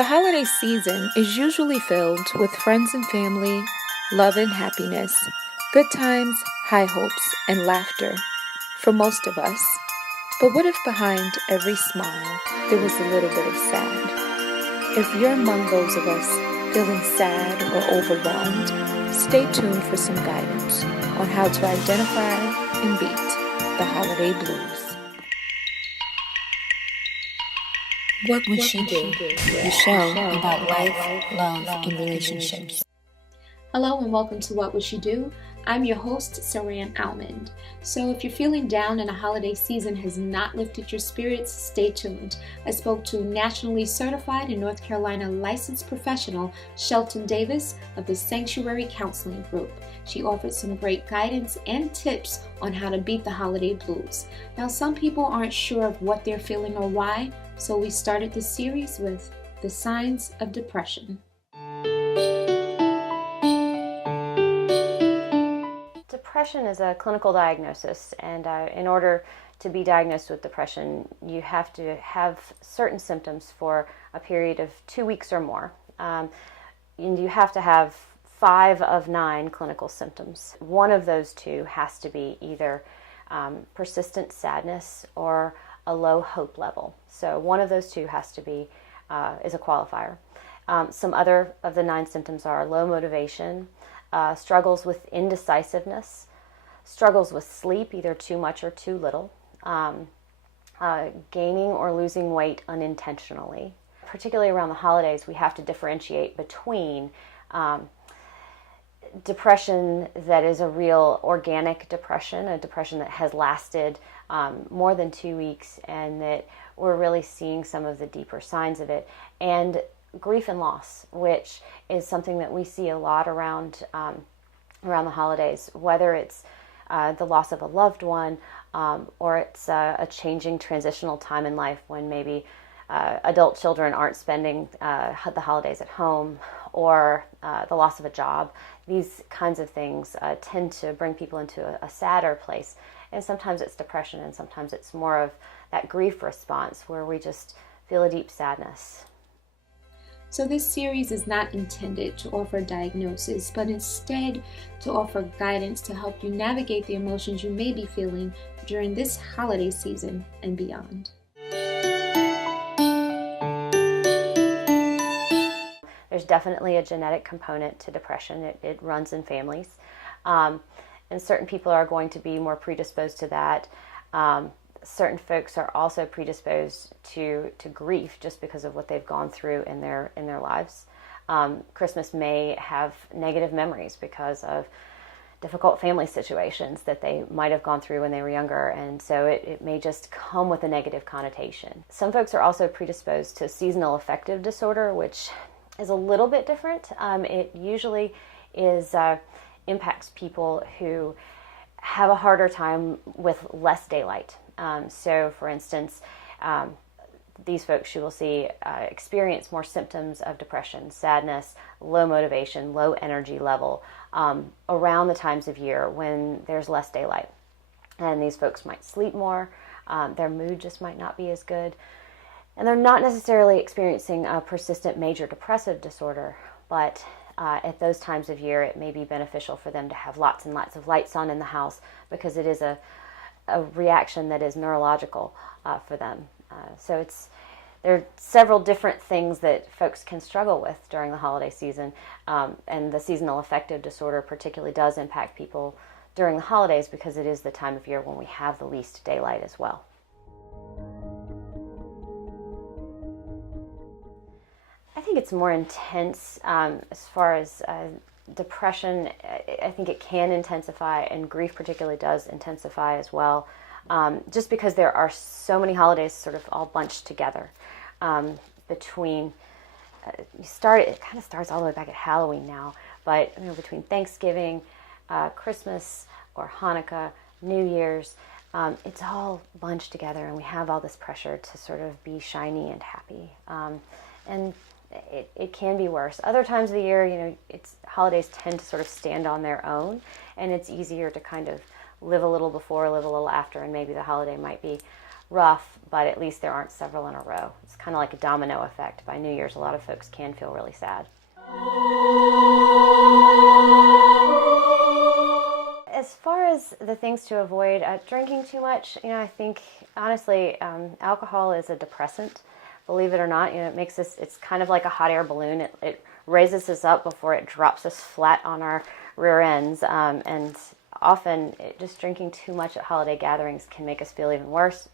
The holiday season is usually filled with friends and family, love and happiness, good times, high hopes, and laughter for most of us. But what if behind every smile there was a little bit of sad? If you're among those of us feeling sad or overwhelmed, stay tuned for some guidance on how to identify and beat the holiday blues. What would she do? The show about life, love, and relationships. Hello and welcome to What Would She Do? I'm your host, Saran Almond. So if you're feeling down and a holiday season has not lifted your spirits, stay tuned. I spoke to nationally certified and North Carolina licensed professional, Shelton Davis of the Sanctuary Counseling Group. She offered some great guidance and tips on how to beat the holiday blues. Now, some people aren't sure of what they're feeling or why, so we started this series with the signs of depression. Depression is a clinical diagnosis, and in order to be diagnosed with depression, you have to have certain symptoms for a period of 2 weeks or more. And you have to have 5 of 9 clinical symptoms. One of those 2 has to be either persistent sadness or a low hope level. So one of those 2 has to be, is a qualifier. Some other of the 9 symptoms are low motivation, struggles with indecisiveness, struggles with sleep, either too much or too little, gaining or losing weight unintentionally. Particularly around the holidays, we have to differentiate between depression that is a real organic depression, a depression that has lasted more than 2 weeks and that we're really seeing some of the deeper signs of it, and grief and loss, which is something that we see a lot around the holidays, whether it's the loss of a loved one or it's a changing transitional time in life when maybe adult children aren't spending the holidays at home, or the loss of a job. These kinds of things tend to bring people into a sadder place, and sometimes it's depression and sometimes it's more of that grief response where we just feel a deep sadness. So this series is not intended to offer a diagnosis, but instead to offer guidance to help you navigate the emotions you may be feeling during this holiday season and beyond. There's definitely a genetic component to depression. It runs in families. And certain people are going to be more predisposed to that. Certain folks are also predisposed to grief just because of what they've gone through in their lives. Christmas may have negative memories because of difficult family situations that they might have gone through when they were younger, and so it may just come with a negative connotation. Some folks are also predisposed to seasonal affective disorder, which is a little bit different. It usually impacts people who have a harder time with less daylight. So, for instance, these folks you will see experience more symptoms of depression, sadness, low motivation, low energy level around the times of year when there's less daylight. And these folks might sleep more, their mood just might not be as good, and they're not necessarily experiencing a persistent major depressive disorder, but at those times of year it may be beneficial for them to have lots and lots of lights on in the house because it is a reaction that is neurological for them. So there are several different things that folks can struggle with during the holiday season, and the seasonal affective disorder particularly does impact people during the holidays because it is the time of year when we have the least daylight as well. I think it's more intense as far as depression. I think it can intensify, and grief particularly does intensify as well, just because there are so many holidays sort of all bunched together. Between it kind of starts all the way back at Halloween now, but between Thanksgiving, Christmas or Hanukkah, New Year's, it's all bunched together, and we have all this pressure to sort of be shiny and happy, and it can be worse. Other times of the year, holidays tend to sort of stand on their own, and it's easier to kind of live a little before, live a little after, and maybe the holiday might be rough, but at least there aren't several in a row. It's kind of like a domino effect. By New Year's, a lot of folks can feel really sad. As far as the things to avoid, drinking too much, I think, honestly, alcohol is a depressant. Believe it or not, it makes us, it's kind of like a hot air balloon. It raises us up before it drops us flat on our rear ends. And often, just drinking too much at holiday gatherings can make us feel even worse,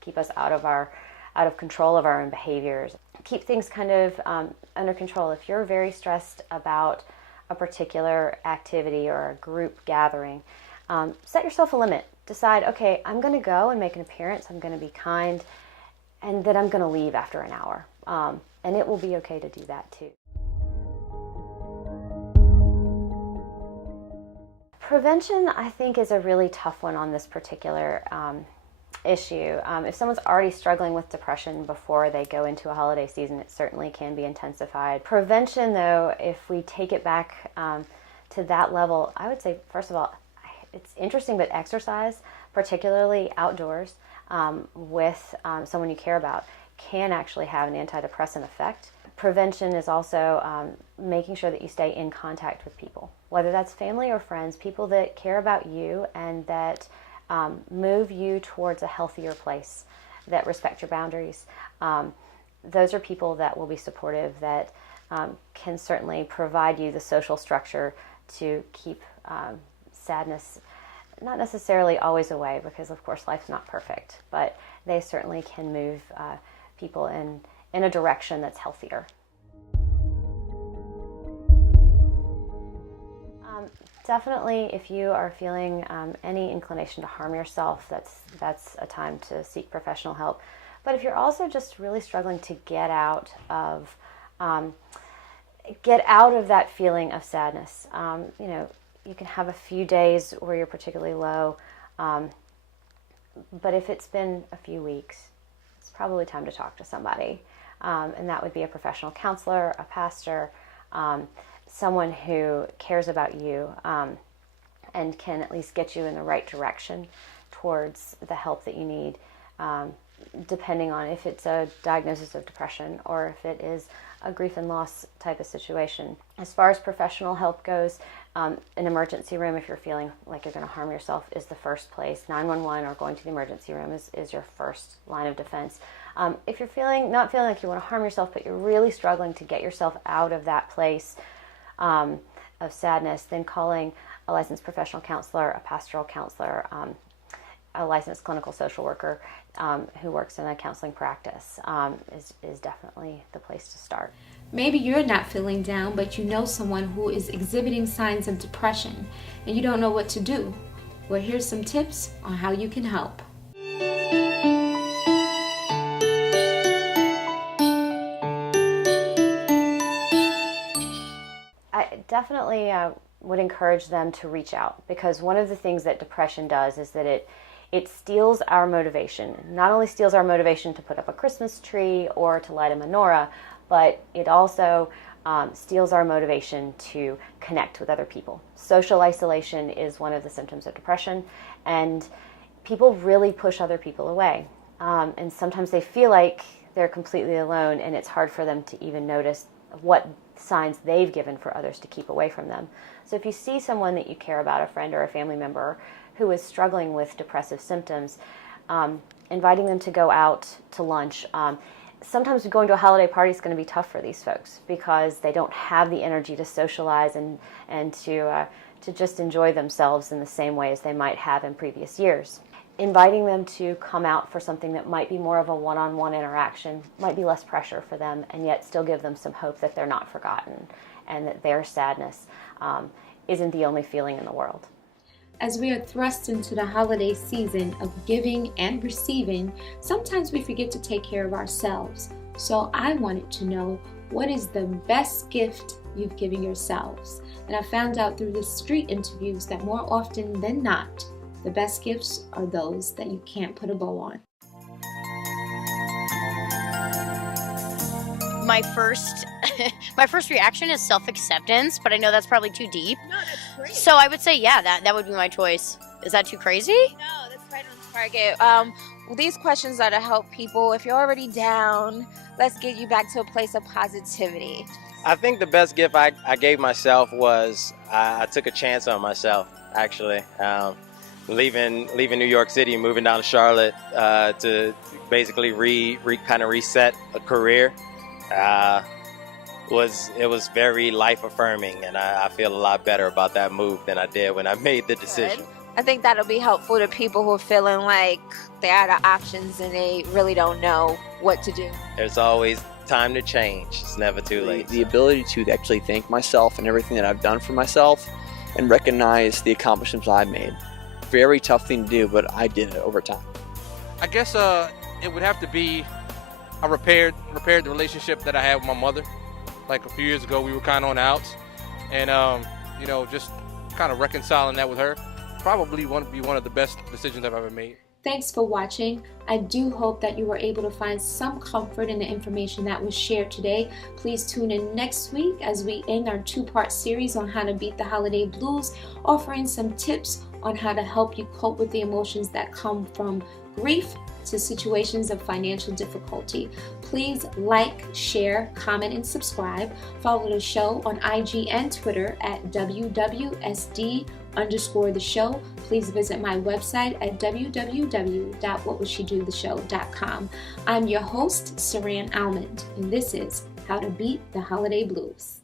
keep us out of control of our own behaviors, keep things kind of under control. If you're very stressed about a particular activity or a group gathering, set yourself a limit. Decide, okay, I'm going to go and make an appearance. I'm going to be kind, and then I'm going to leave after an hour. And it will be okay to do that too. Prevention, I think, is a really tough one on this particular issue. If someone's already struggling with depression before they go into a holiday season, it certainly can be intensified. Prevention, though, if we take it back to that level, I would say, first of all, it's interesting, but exercise, particularly outdoors, with someone you care about, can actually have an antidepressant effect. Prevention is also making sure that you stay in contact with people, whether that's family or friends, people that care about you and that move you towards a healthier place, that respect your boundaries. Those are people that will be supportive, that can certainly provide you the social structure to keep sadness not necessarily always away, because of course life's not perfect, but they certainly can move people in a direction that's healthier. Definitely, if you are feeling any inclination to harm yourself, that's a time to seek professional help. But if you're also just really struggling to get out of that feeling of sadness, you can have a few days where you're particularly low, but if it's been a few weeks, it's probably time to talk to somebody, and that would be a professional counselor, a pastor, someone who cares about you and can at least get you in the right direction towards the help that you need, depending on if it's a diagnosis of depression or if it is a grief and loss type of situation. As far as professional help goes, an emergency room, if you're feeling like you're going to harm yourself, is the first place. 911 or going to the emergency room is your first line of defense. If you're not feeling like you want to harm yourself, but you're really struggling to get yourself out of that place of sadness, then calling a licensed professional counselor, a pastoral counselor, a licensed clinical social worker who works in a counseling practice is definitely the place to start. Maybe you're not feeling down, but you know someone who is exhibiting signs of depression and you don't know what to do. Well, here's some tips on how you can help. I definitely would encourage them to reach out, because one of the things that depression does is that it steals our motivation. Not only steals our motivation to put up a Christmas tree or to light a menorah, but it also steals our motivation to connect with other people. Social isolation is one of the symptoms of depression, and people really push other people away. And sometimes they feel like they're completely alone, and it's hard for them to even notice what signs they've given for others to keep away from them. So if you see someone that you care about, a friend or a family member, who is struggling with depressive symptoms, inviting them to go out to lunch. Sometimes going to a holiday party is going to be tough for these folks because they don't have the energy to socialize and to just enjoy themselves in the same way as they might have in previous years. Inviting them to come out for something that might be more of a one-on-one interaction might be less pressure for them, and yet still give them some hope that they're not forgotten and that their sadness isn't the only feeling in the world. As we are thrust into the holiday season of giving and receiving, sometimes we forget to take care of ourselves. So I wanted to know, what is the best gift you've given yourselves? And I found out through the street interviews that more often than not, the best gifts are those that you can't put a bow on. My first reaction is self-acceptance, but I know that's probably too deep. No, that's great. So I would say, yeah, that would be my choice. Is that too crazy? No, that's right on target. these questions are to help people. If you're already down, let's get you back to a place of positivity. I think the best gift I gave myself was I took a chance on myself, actually. Leaving New York City, moving down to Charlotte to basically kind of reset a career. It was very life affirming, and I feel a lot better about that move than I did when I made the decision. I think that'll be helpful to people who are feeling like they're out of options and they really don't know what to do. There's always time to change. It's never too late. The ability to actually thank myself and everything that I've done for myself and recognize the accomplishments I've made. Very tough thing to do, but I did it over time. I guess it would have to be I repaired the relationship that I had with my mother. Like a few years ago, we were kind of on the outs, and just kind of reconciling that with her probably won't be one of the best decisions I've ever made. Thanks for watching. I do hope that you were able to find some comfort in the information that was shared today. Please tune in next week as we end our 2-part series on how to beat the holiday blues, offering some tips on how to help you cope with the emotions that come from grief to situations of financial difficulty. Please like, share, comment, and subscribe. Follow the show on IG and Twitter at WWSD_the show. Please visit my website at www.whatwouldshedothe show.com. I'm your host, Saran Almond, and this is How to Beat the Holiday Blues.